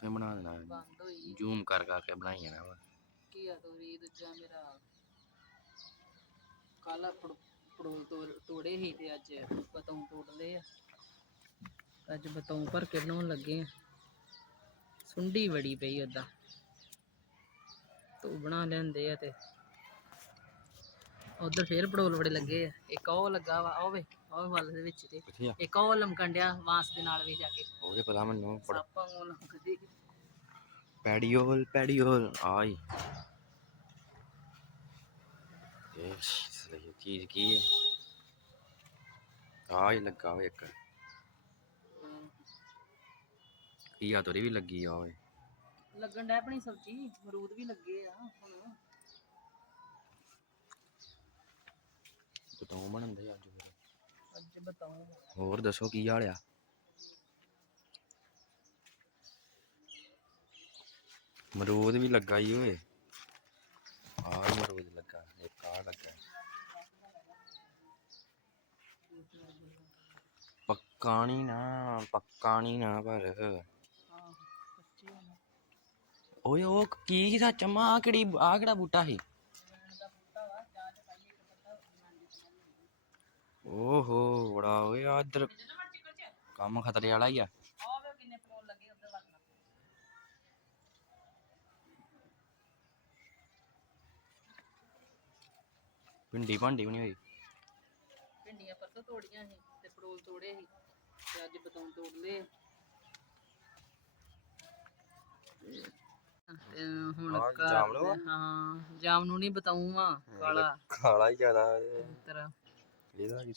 ਉੱਥੇ ਬਣਾ ਦੇਣਾ। ਬੰਦ ਹੋਈ। ਜ਼ੂਮ ਕਰ ਕਰਕੇ ਬਣਾਈ ਜਾਣਾ ਵਾ। ਘੀਆ ਤੋਰੀ ਦੂਜਾ ਮੇਰਾ। ਕੱਲ ਪੜੋਲ ਤੋੜੇ ਸੀ ਤੇ ਅੱਜ ਬਤੌਂ ਤੋੜ ਲਏ ਆ। ਅੱਜ ਬਤੌਂ ਭਰ ਕੇ ਬਣਾਉਣ ਲੱਗੇ ਆ। ਸੁੰਡੀ ਬੜੀ ਪਈ ਓਦਾਂ। ਤੂੰ ਬਣਾ ਲੈਂਦੇ ਆ ਤੇ ਉਧਰ ਫੇਰ ਪੜੋਲ ਬੜੇ ਲੱਗੇ ਆ। ਇੱਕ ਉਹ ਲੱਗਾ ਵਾ ਉਹ ਵੇ ਉਹ ਵੱਲ ਦੇ ਵਿੱਚ ਤੇ ਕਿੱਥੇ ਆ? ਇੱਕ ਉਹ ਲਮਕਣ ਡਿਆ ਦੇ ਨਾਲ ਵੀ ਜਾ ਕੇ। ਉਹਦੇ ਪਤਾ ਮੈਨੂੰ ਪੜ- ਸਾਪਾਂ ਨੂੰ ਲਮਕਦੀ ਪੈਡੀਓਲ ਪੈਡੀਓਲ ਆਈ। ਇਹ ਸਹੀ ਚੀਜ਼ ਕੀ ਹੈ ਆਈ ਲੱਗਾ ਹੋਇਆ ਇੱਕ। ਕੀਆ ਤੋਰੀ ਵੀ ਲੱਗੀ ਆ ਓਏ ਲੱਗਣ ਡੈ ਆਪਣੀ ਸਬਜ਼ੀ ਮਰੂਦ ਵੀ ਲੱਗੇ ਆ ਹੁਣ। ਬਤਾਉ ਬਣਦੇ ਅੱਜ ਫਿਰ। ਅੱਜ ਬਤਾਉਂ ਹੋਰ ਦੱਸੋ ਕੀ ਹਾਲ ਆ? ਮਰੂਦ ਵੀ ਲੱਗਾ ਹੀ ਓਏ। ਆਹ ਮਰੂਦ ਲੱਗਾ ਇੱਕ ਆ ਲੱਗਾ। ਪੱਕਾ ਨਹੀਂ ਨਾ ਪੱਕਾ ਨਹੀਂ ਨਾ ਪਰ। ਓਏ ਉਹ ਕੀ ਸੀ ਚਮਾ ਆ ਕਿਹੜੀ ਆ ਕਿਹੜਾ ਬੂਟਾ ਸੀ? ਓਹੋ ਬੜਾ ਓਏ ਆ ਇੱਧਰ। ਕੰਮ ਖਤਰੇ ਵਾਲਾ ਹੀ ਆ। ਲੱਗਣਾ ਭਿੰਡੀ ਵੀ ਨਹੀਂ ਹੋਈ। ਭਿੰਡੀਆਂ ਪਰਸੋਂ ਤੋੜੀਆਂ ਸੀ ਤੇ ਪੜੋਲ ਤੋੜੇ ਸੀ ਤੇ ਅੱਜ ਬਤੌਂ ਤੋੜ ਲਏ। ਤੇ ਹੁਣ ਘਰ ਆ? ਦੇ- ਹਾਂ ਜਾਮ ਨੂੰ ਨਹੀਂ ਬਤਾਉਂ ਆ ਕਾਲਾ ਖਾਲਾ ਹੀ ਜ਼ਿਆਦਾ। ਤਰ੍ਹਾਂ। ਇਹਦਾ ਕੀ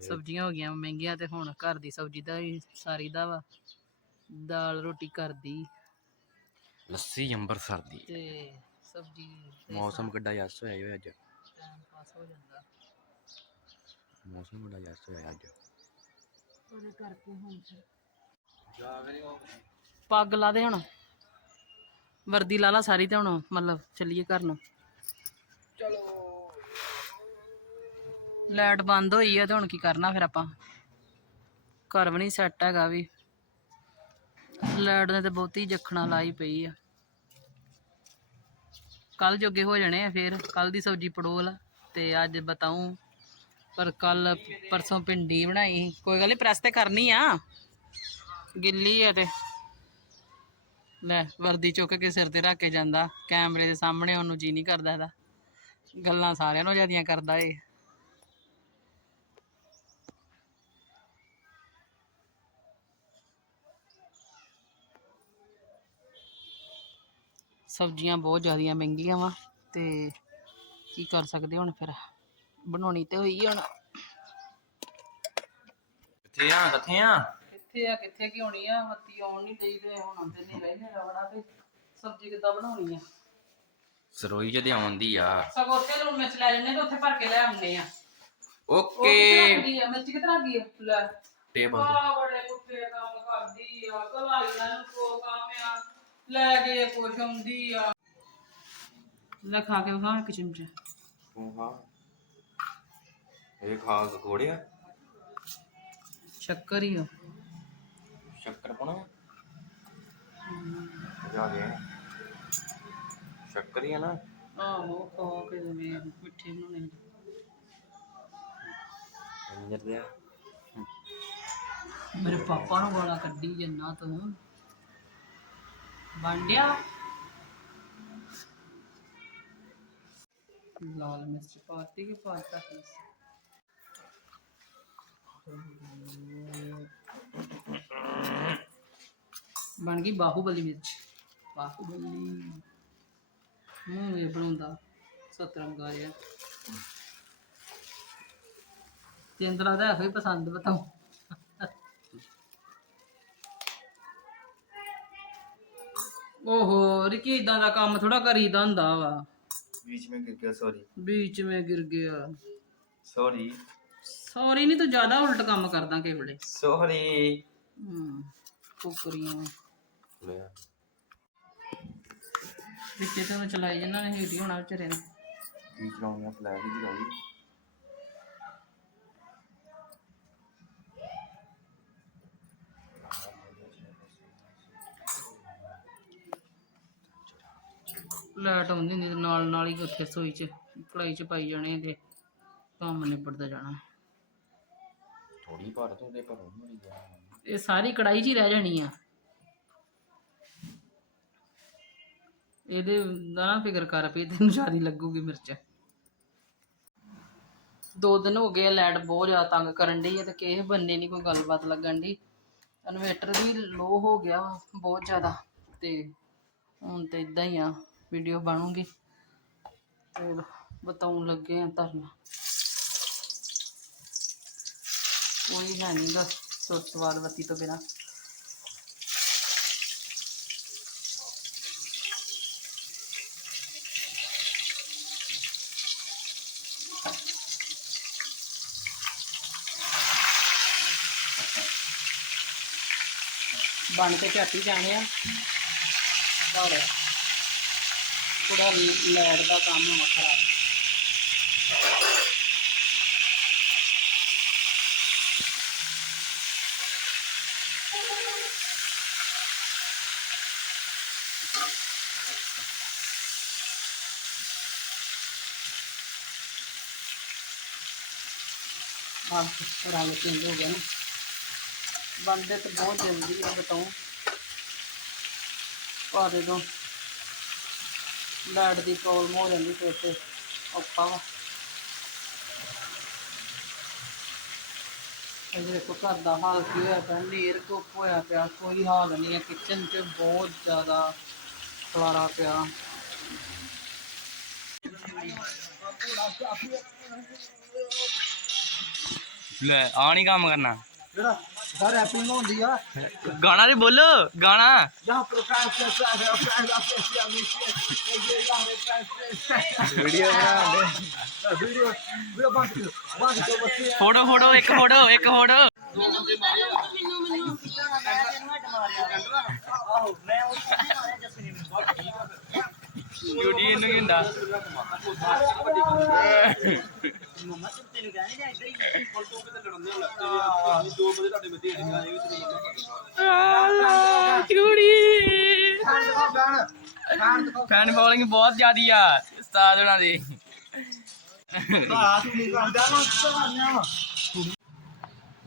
ਸਬਜ਼ੀਆਂ ਹੋ ਗਈਆਂ ਮਹਿੰਗੀਆਂ ਤੇ ਹੁਣ ਘਰ ਦੀ ਸਬਜ਼ੀ ਦਾ ਵੀ ਸਾਰੀ ਦਾ ਵਾ। ਦਾਲ ਰੋਟੀ ਘਰ ਦੀ। ਲੱਸੀ ਅੰਬਰਸਰ ਦੀ। ਤੇ ਸਬਜ਼ੀ ਤੇ ਮੌਸਮ ਕਿੱਡਾ ਯਸ ਹੋਇਆ ਈ ਅੱਜ। ਟਾਈਮ ਪਾਸ ਹੋ ਜਾਂਦਾ। ਮੌਸਮ ਬੜਾ ਯਸ ਹੋਇਆ ਅੱਜ। ਉਹਦੇ ਕਰਕੇ ਹੁਣ ਫਿਰ। ਜਾ ਕਰੀ ਪੱਗ ਲਾ ਦੇ ਹੁਣ। ਵਰਦੀ ਲਾ ਲਾ ਸਾਰੀ ਤੇ ਹੁਣ ਮਤਲਬ ਚੱਲੀਏ ਘਰ ਨੂੰ। ਚਲੋ। ਲਾਈਟ ਬੰਦ ਹੋਈ ਆ ਤੇ ਹੁਣ ਕੀ ਕਰਨਾ ਫਿਰ ਆਪਾਂ? ਘਰ ਵੀ ਨਹੀਂ ਸੈੱਟ ਹੈਗਾ ਵੀ। ਲਾਈਟ ਨੇ ਤੇ ਬਹੁਤੀ ਜਖਣਾ ਲਾਈ ਪਈ ਆ। ਕੱਲ ਜੋਗੇ ਹੋ ਜਾਣੇ ਆ ਫਿਰ। ਕੱਲ ਦੀ ਸਬਜ਼ੀ ਪੜੋਲ ਤੇ ਅੱਜ ਬਤਾਉ ਪਰ ਕੱਲ ਪਰਸੋਂ ਭਿੰਡੀ ਬਣਾਈ ਸੀ। ਕੋਈ ਗੱਲ ਨਹੀਂ ਪ੍ਰੈਸ ਤੇ ਕਰਨੀ ਆ। ਗਿੱਲੀ ਆ ਤੇ। ਲੈ, ਵਰਦੀ ਚੁੱਕ ਕੇ ਸਿਰ ਤੇ ਰੱਖ ਕੇ ਜਾਂਦਾ। ਕੈਮਰੇ ਦੇ ਸਾਹਮਣੇ ਉਹਨੂੰ ਜੀ ਨਹੀਂ ਕਰਦਾ ਇਹਦਾ ਗੱਲਾਂ ਸਾਰਿਆਂ ਨੂੰ ਜਿਆਦੀਆਂ ਕਰਦਾ ਏ। ਸਬਜ਼ੀਆਂ ਬਹੁਤ ਜ਼ਿਆਦੀਆਂ ਮਹਿੰਗੀਆਂ ਵਾ ਤੇ ਕੀ ਕਰ ਸਕਦੇ ਹੁਣ ਫਿਰ? ਬਣਾਉਣੀ ਤੇ ਹੋਈ ਹੁਣ। ਕਿੱਥੇ ਆ ਕਿੱਥੇ ਆ? ਕਿੱਥੇ ਆ ਕਿੱਥੇ ਕੀ ਹੋਣੀ ਆ? ਮੱਤੀ ਆਉਣ ਨਹੀਂ ਦਈ ਤੇ ਹੁਣ ਤੇ ਨਹੀਂ ਰਹਿਨੇ ਰਵਣਾ ਤੇ। ਸਬਜ਼ੀ ਕਿੱਦਾਂ ਬਣਾਉਣੀ ਆ? ਸਰੋਈ ਜਦੇ ਆਉਂਦੀ ਆ। ਸਗੋਂ ਉੱਥੇ ਮਿਰਚ ਲੈ ਜੰਨੇ ਤੇ ਉੱਥੇ ਭਰ ਕੇ ਲੈ ਆਉਂਦੇ ਆ। ਓਕੇ। ਮਿਰਚ ਰੱਖ ਗਈ ਲੈ। ਟੇਬਲ ਆ ਬੜੇ ਕੁੱਤੇ ਕੰਮ ਕਰਦੀ ਆ। ਕਲਾਈ ਨਾਲ ਕੋ ਕੰਮ ਆ ਲੈ ਕੇ ਕੁਛ ਆਉਂਦੀ ਆ। ਲੈ ਖਾ ਕੇ ਵਿਖਾ ਇੱਕ ਚਮਚਾ। ਤੂੰ ਹਾਂ ਇਹ ਖਾਸ ਕੋੜਿਆ ਸ਼ੱਕਰ ਹੀ ਆ। ਸ਼ੱਕਰ ਪਾਉਣਾ ਜਾ ਗਿਆ ਸ਼ੱਕਰ ਹੀ ਆ ਨਾ? ਆਹੋ ਖਾ ਕੇ ਤੇ ਵੀ ਮਿੱਠੇ ਬਣਾਉਣੇ ਇੰਜਰ ਦੇ ਮੇਰੇ ਪਾਪਾ ਨੂੰ ਗਾਲਾਂ ਕੱਢੀ ਜੰਨਾ ਤੂੰ। ਬੰਡਿਆ ਲਾਲ ਮਿਰਚ ਪਾਤੀ ਕਿ ਪਾਤਾ ਕਿਸ ਬਣ ਗਈ ਬਾਹੂਬਲੀ ਮਿਰਚ। ਬਾਹੂਬਲੀ। ਮੂੰਹ ਇਹ ਬਣਾਉਂਦਾ। ਸਤਰੰਗਾਰਿਆ ਤੇਂਦਰਾ ਦਾ ਇਹੋ ਹੀ ਪਸੰਦ ਬਤਾਉ ਓਹੋ ਰਿਕੀ ਇਦਾਂ ਦਾ ਕੰਮ ਥੋੜਾ ਕਰੀਦਾ ਹੁੰਦਾ ਵਾ बीच में गिर गया सॉरी ਵਿੱਚ ਮੈਂ ਗਿਰ ਗਿਆ सॉरी ਸੌਰੀ ਨਹੀਂ ਤੂੰ ਜ਼ਿਆਦਾ ਉਲਟ ਕੰਮ ਕਰਦਾ ਕਿਸੇ ਵੇਲੇ सॉरी ਹੂੰ ਕੁਕਰੀਆਂ ले ਵਿੱਚੇ ਤਾਂ ਮੈਂ ਚਲਾਈ ਜੰਨਾ ਨੇ ਹੀਟ ਹੀ ਹੋਣਾ ਵਿਚਾਰੇ ਨੇ बीच लाऊंगा फ्लैग ही दिखाई ਲਾਈਟ ਆਉਂਦੀ ਹੁੰਦੀ ਤੇ ਨਾਲ ਨਾਲ ਹੀ ਉੱਥੇ ਸੋਈ ਚ ਕੜਾਈ ਚ ਪਾਈ ਜਾਣੇ ਤੇ ਕੰਮ ਨਿਬੜਦਾ ਜਾਣਾ। ਥੋੜੀ ਭਰ ਤੂੰ ਤੇ ਭਰੋ ਨਹੀਂ ਇਹ ਸਾਰੀ ਕੜਾਈ 'ਚ ਹੀ ਰਹਿ ਜਾਣੀ ਆ। ਇਹਦੇ ਨਾ ਫਿਕਰ ਕਰ ਪਈ ਤੈਨੂੰ ਜ਼ਿਆਦਾ ਲੱਗੂਗੀ ਮਿਰਚ। ਦੋ ਦਿਨ ਹੋ ਗਏ ਲਾਈਟ ਬਹੁਤ ਜ਼ਿਆਦਾ ਤੰਗ ਕਰਨ ਡਈ ਹੈ ਤੇ ਕਿਸੇ ਬੰਨੇ ਨਹੀਂ ਕੋਈ ਗੱਲਬਾਤ ਲੱਗਣ ਡਈ। ਇਨਵੇਟਰ ਵੀ ਲੋ ਹੋ ਗਿਆ ਬਹੁਤ ਜ਼ਿਆਦਾ ਤੇ ਹੁਣ ਤੇ ਇਦਾਂ ਹੀ ਆ। ਵੀਡੀਓ ਬਣੂਗੀ ਤੇ ਬਤਾਉਣ ਲੱਗੇ ਆ ਧਰਨਾ ਕੋਈ ਹੈ ਨਹੀਂ ਗਾ ਸੁਰ ਸਵਾਦ ਬੱਤੀ ਤੋਂ ਬਿਨਾ ਬਣ ਕੇ ਝਾਟੀ ਜਾਣੇ ਆ ਪਰ ਥੋੜਾ ਲੈਟ ਦਾ ਕੰਮ ਹੈ ਖਰਾਬ ਆਹ ਰੰਗ ਚੇਂਜ ਹੋ ਗਿਆ ਨਾ। ਬੰਦੇ ਤਾਂ ਬਹੁਤ ਜਲਦੀ ਆ ਬਤਾਉ ਪਰ ਜਦੋਂ ਲਾਈਟ ਦੀ ਪ੍ਰੋਬਲਮ ਹੋ ਜਾਂਦੀ ਫਿਰ ਤੇ ਔਖਾ ਵਾ। ਇਹ ਦੇਖੋ ਘਰ ਦਾ ਹਾਲ ਕੀ ਹੋਇਆ ਪਿਆ, ਨੇਰ ਧੁੱਪ ਹੋਇਆ ਪਿਆ, ਕੋਈ ਹਾਲ ਨਹੀਂ ਹੈ। ਕਿਚਨ 'ਚ ਬਹੁਤ ਜ਼ਿਆਦਾ ਖਲਾਰਾ ਪਿਆ। ਲੈ ਆ ਨਹੀਂ ਕੰਮ ਕਰਨਾ। ਜਿਹੜਾ ਬਾਹਰ ਰੈਪਿੰਗ ਹੁੰਦੀ ਆ ਗਾਣਾ ਤੇ ਬੋਲੋ ਗਾਣਾ। ਜਾਂ ਪ੍ਰੋਫੈਸਰ ਸਾਹਿਬ ਪ੍ਰੋਫੈਸਰ ਵੀਡੀਓ ਬਣਾਉਂਦੇ ਵੀਡੀਓ ਵੀਡੀਓ ਬੰਦ ਕਰੋ ਬੰਦ ਕਰੋ ਬੱਚੇ। ਫੋਟੋ ਫੋਟੋ ਇੱਕ ਫੋਟੋ ਇੱਕ ਫੋਟੋ ਡਿਊਟੀ ਇਹਨੂੰ ਕੀ ਹੁੰਦਾ? ਡਿਊਟੀ ਫੈਨ ਫੋਲੋਇੰਗ ਬਹੁਤ ਜ਼ਿਆਦੀ ਆ, ਉਸਤਾਦ ਉਹਨਾਂ ਦੀ।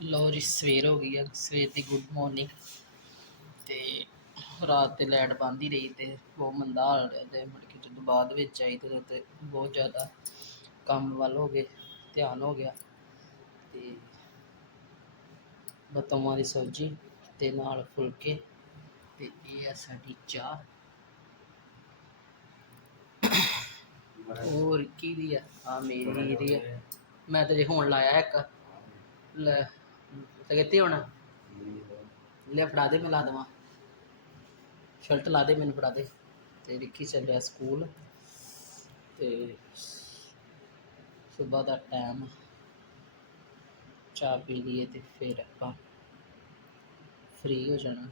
ਲੋ ਜੀ, ਸਵੇਰ ਹੋ ਗਈ ਆ, ਸਵੇਰ ਦੀ ਗੁੱਡ ਮਾਰਨਿੰਗ ਤੇ ਰਾਤ ਤੇ ਲਾਈਟ ਬੰਦ ਹੀ ਰਹੀ ਤੇ ਬਹੁਤ ਮੰਦਾ ਹਾਲ ਰਿਹਾ ਤੇ ਮੁੜ ਕੇ ਜਦੋਂ ਬਾਅਦ ਵਿੱਚ ਆਈ ਤੇ ਤੇ ਬਹੁਤ ਜ਼ਿਆਦਾ ਕੰਮ ਵੱਲ ਹੋ ਗਏ, ਧਿਆਨ ਹੋ ਗਿਆ। ਤੇ ਬਤੌਆਂ ਦੀ ਸਬਜ਼ੀ ਤੇ ਨਾਲ ਫੁਲਕੇ ਤੇ ਇਹ ਆ ਸਾਡੀ ਚਾਹ। ਹੋਰ ਕੀ ਦੀ ਆ? ਆ ਮੇਰੀ ਦੀ ਆ। ਮੈਂ ਤੇ ਜੇ ਹੁਣ ਲਾਇਆ ਇੱਕ। ਲੈ, ਤੇ ਕਿੱਥੇ ਹੋਣਾ? ਲੈ ਫੜਾ ਦੇ, ਮੈਂ ਲਾ ਦੇਵਾਂ। ਸ਼ਰਟ ਲਾ ਦੇ, ਮੈਨੂੰ ਫੜਾ ਦੇ। ਤੇ ਰਿੱਕੀ ਚੱਲਿਆ ਸਕੂਲ। ਤੇ ਸਵੇਰ ਦਾ ਟਾਈਮ ਚਾਹ ਪੀ ਲਈਏ ਤੇ ਫਿਰ ਆਪਾਂ ਫ੍ਰੀ ਹੋ ਜਾਣਾ।